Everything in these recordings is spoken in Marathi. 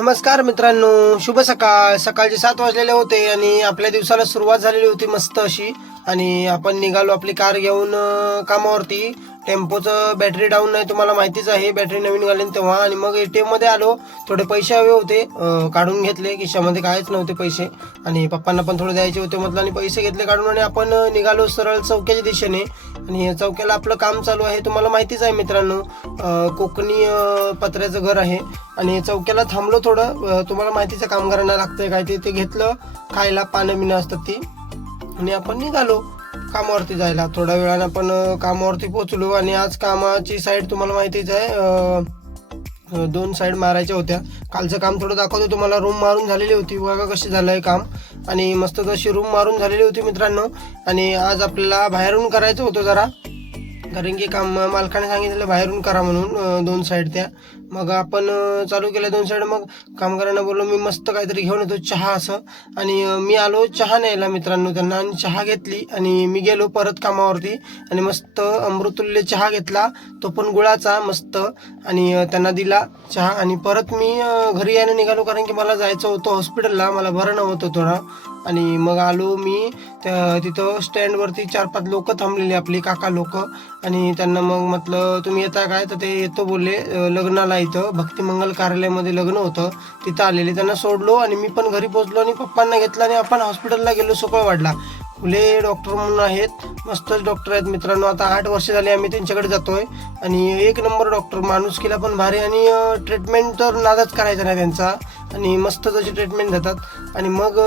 नमस्कार मित्रांनो, शुभ सकाळ. सकाळचे 7 वाजलेले होते आणि आपल्या दिवसाला सुरुवात झालेली होती मस्त अशी. आणि आपण निघालो आपली कार घेऊन कामावरती. टेम्पोचं बॅटरी डाऊन नाही, तुम्हाला माहितीच आहे. बॅटरी नवीन घालीन तेव्हा. आणि मग ATM मध्ये आलो. थोडे पैसे हवे होते, काढून घेतले. खिशामध्ये काहीच नव्हते पैसे आणि पप्पांना पण थोडे द्यायचे होते म्हटलं, आणि पैसे घेतले काढून. आणि आपण निघालो सरळ चौक्याच्या दिशेने. आणि चौक्याला आपलं काम चालू आहे, तुम्हाला माहितीच आहे मित्रांनो. कोकणी पत्र्याचं घर आहे. आणि चौक्याला थांबलो थोडं. तुम्हाला माहितीचं कामगारांना लागतंय काय ते घेतलं खायला, पानं बिनं असतात ती. आणि आपण निघालो कामावरती जायला. थोड्या वेळानं आपण कामावरती पोहोचलो. आणि आज कामाची साईड तुम्हाला माहितीच आहे, 2 साईड मारायच्या होत्या. कालचं काम थोडं दाखवतो तुम्हाला. रूम मारून झालेली होती, बघा कशी झालंय काम. आणि मस्त तशी रूम मारून झालेली होती मित्रांनो. आणि आज आपल्याला बाहेरून करायचं होतं जरा, कारण की काम मालकाने सांगितलेलं बाहेरून करा म्हणून 2 साईड त्या. मग आपण चालू केल्या 2 साईड. मग कामगारांना बोललो मी मस्त काहीतरी घेऊन येतो, चहा असं. आणि मी आलो चहा न्यायला मित्रांनो त्यांना. आणि चहा घेतली आणि मी गेलो परत कामावरती. आणि मस्त अमृतुल्य चहा घेतला, तो पण गुळाचा मस्त. आणि त्यांना दिला चहा. आणि परत मी घरी यायला निघालो, कारण की मला जायचं होतं हॉस्पिटलला, मला बरं नव्हतं थोडं. आणि मग आलो मी तिथं स्टँडवरती. 4-5 लोक थांबलेली, आपली काका लोक. आणि त्यांना मग म्हटलं तुम्ही येता काय, तर ते येतो बोलले. लग्नाला इथं भक्तिमंगल कार्यालयामध्ये लग्न होतं, तिथं आलेले. त्यांना सोडलो आणि मी पण घरी पोहोचलो. आणि पप्पांना घेतलं आणि आपण हॉस्पिटलला गेलो सुकळवाडला. फुले डॉक्टर म्हणून आहेत, मस्तच डॉक्टर आहेत मित्रांनो. आता 8 वर्ष झाले आम्ही त्यांच्याकडे जातोय. आणि 1 नंबर डॉक्टर, माणुसकीला पण भारी. आणि ट्रीटमेंट तर नादच करायचा नाही त्यांचा. आणि मस्त तशी ट्रीटमेंट देतात. आणि मग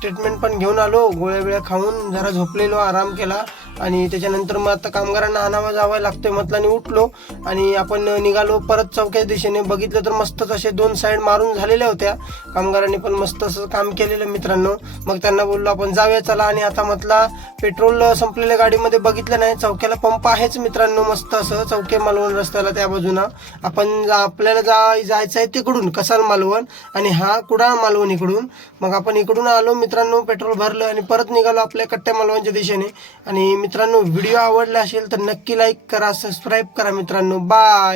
ट्रीटमेंट पण घेऊन आलो, गोळ्या बिळ्या खाऊन जरा झोपलेलो, आराम केला. आणि त्याच्यानंतर मग आता कामगारांना आणावा जावं लागतोय म्हटलं, आणि उठलो. आणि आपण निघालो परत चौक्या दिशेने. बघितलं तर मस्तच असे 2 साईड मारून झालेल्या होत्या. कामगारांनी पण मस्त असं काम केलेलं मित्रांनो. मग त्यांना बोललो आपण जाऊया चला. आणि आता म्हटला पेट्रोल संपलेल्या गाडीमध्ये बघितलं नाही, चौक्याला पंप आहेच मित्रांनो मस्त असं. चौके मालवण रस्त्याला त्या बाजूला आपण आपल्याला जायचं आहे तिकडून कसाल मालवण, आणि हा कुडाळ मालवण इकडून. मग आपण इकडून आलो मित्रांनो, पेट्रोल भरलं आणि परत निघालो आपल्या कट्ट्या मालवणच्या दिशेने. आणि मित्रांनो व्हिडिओ आवडला असेल तर नक्की लाईक करा, सबस्क्राईब करा मित्रांनो. बाय.